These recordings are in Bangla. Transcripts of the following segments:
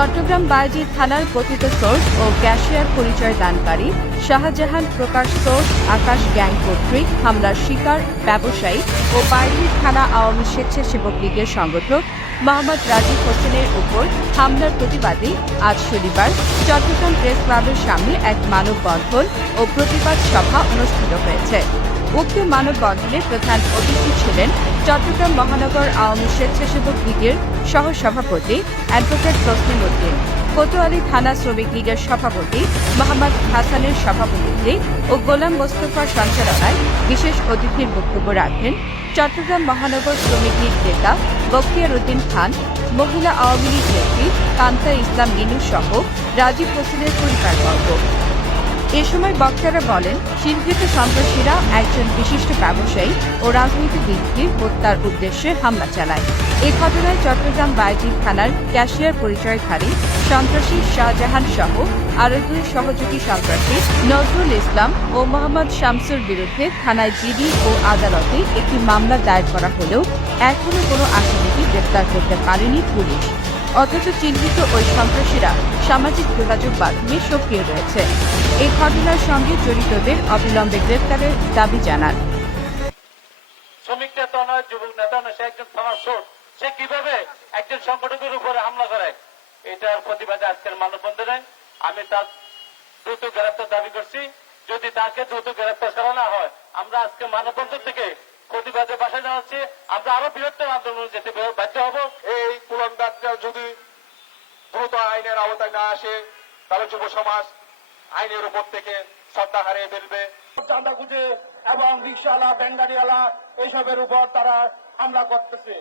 চট্টগ্রাম বায়েজিদ থানার কথিত সোর্স ও ক্যাশিয়ার পরিচয় দানকারী শাহজাহান প্রকাশ সোর্স আকাশ গ্যাং কর্তৃক হামলার শিকার ব্যবসায়ী ও বায়েজিদ থানা আওয়ামী স্বেচ্ছাসেবক লীগের সংগঠক মোহাম্মদ রাজীব হোসেনের উপর হামলার প্রতিবাদে আজ শনিবার চট্টগ্রাম প্রেস ক্লাবের সামনে এক মানববন্ধন ও প্রতিবাদ সভা অনুষ্ঠিত হয়েছে। উক্ত মানববন্ধনে প্রধান অতিথি ছিলেন চট্টগ্রাম মহানগর আওয়ামী স্বেচ্ছাসেবক লীগের সহসভাপতি অ্যাডভোকেট তসলিম উদ্দিন, কোতোয়ালী থানা শ্রমিক লীগের সভাপতি মোহাম্মদ হাসানের সভাপতিত্বে ও গোলাম মোস্তফার সঞ্চালনায় বিশেষ অতিথির বক্তব্য রাখেন চট্টগ্রাম মহানগর শ্রমিক লীগ নেতা বখতিয়ার উদ্দিন খান, মহিলা আওয়ামী লীগ নেত্রী কান্তা ইসলাম মিনু সহ রাজীব হোসেনের পরিবারবর্গ। এ সময় বক্তারা বলেন, স্বীকৃত সন্ত্রাসীরা একজন বিশিষ্ট ব্যবসায়ী ও রাজনীতিবিদকে হত্যার উদ্দেশ্যে হামলা চালায়। এ ঘটনায় চট্টগ্রাম বায়েজিদ থানার ক্যাশিয়ার পরিচয়ধারী সন্ত্রাসী শাহজাহান সহ আরও দুই সহযোগী সন্ত্রাসী নজরুল ইসলাম ও মোহাম্মদ শামসুর বিরুদ্ধে থানায় জিডি ও আদালতে একটি মামলা দায়ের করা হলেও এখনও কোনো আসামিকে গ্রেপ্তার করতে পারেনি পুলিশ। অথচ চিহ্নিত ওই সন্ত্রাসীরা সামাজিক যোগাযোগ মাধ্যমে সক্রিয় রয়েছে। এই ঘটনার সঙ্গে জড়িতদের অবিলম্বে গ্রেপ্তারের দাবি জানান। শ্রমিক নেতা নয়, যুবক নেতা নয়, সে একজন থানার সোর্স। সে কিভাবে একজন সংগঠকের উপরে হামলা করে, এটার প্রতিবাদে আজকের মানববন্ধনে আমি তার দ্রুত গ্রেপ্তার দাবি করছি। যদি তাকে দ্রুত গ্রেপ্তার করা না হয়, আমরা আজকে মানববন্ধন থেকে প্রতিবাদে বাসায় জানাচ্ছি, আমরা আরো বৃহত্তর আন্দোলনে যেতে বাধ্য হব। এই পুরন্দারটা যদি দ্রুত আইনের আওতায় না আসে, তাহলে যুব সমাজ আইনের উপর থেকে শ্রদ্ধা হারিয়ে ফেলবে। চাঁদা খুঁজে এবং রিক্সাওয়ালা ব্যান্ডারিওয়ালা এইসবের উপর তারা হামলা করতেছে।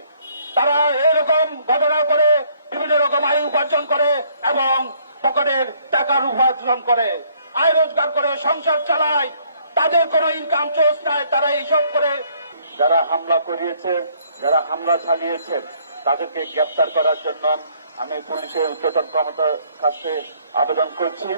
তারা এরকম ঘটনা করে বিভিন্ন রকম আয় উপার্জন করে এবং পকেটের টাকার উপার্জন করে, আয় রোজগার করে সংসার চালায়। তাদের কোনো ইনকাম সোর্স নাই, তারা এইসব করে। যারা হামলা করিয়েছে, যারা হামলা চালিয়েছে, তাদেরকে গ্রেপ্তার করার জন্য আমি পুলিশের উচ্চতর ক্ষমতার কাছে আবেদন করছি।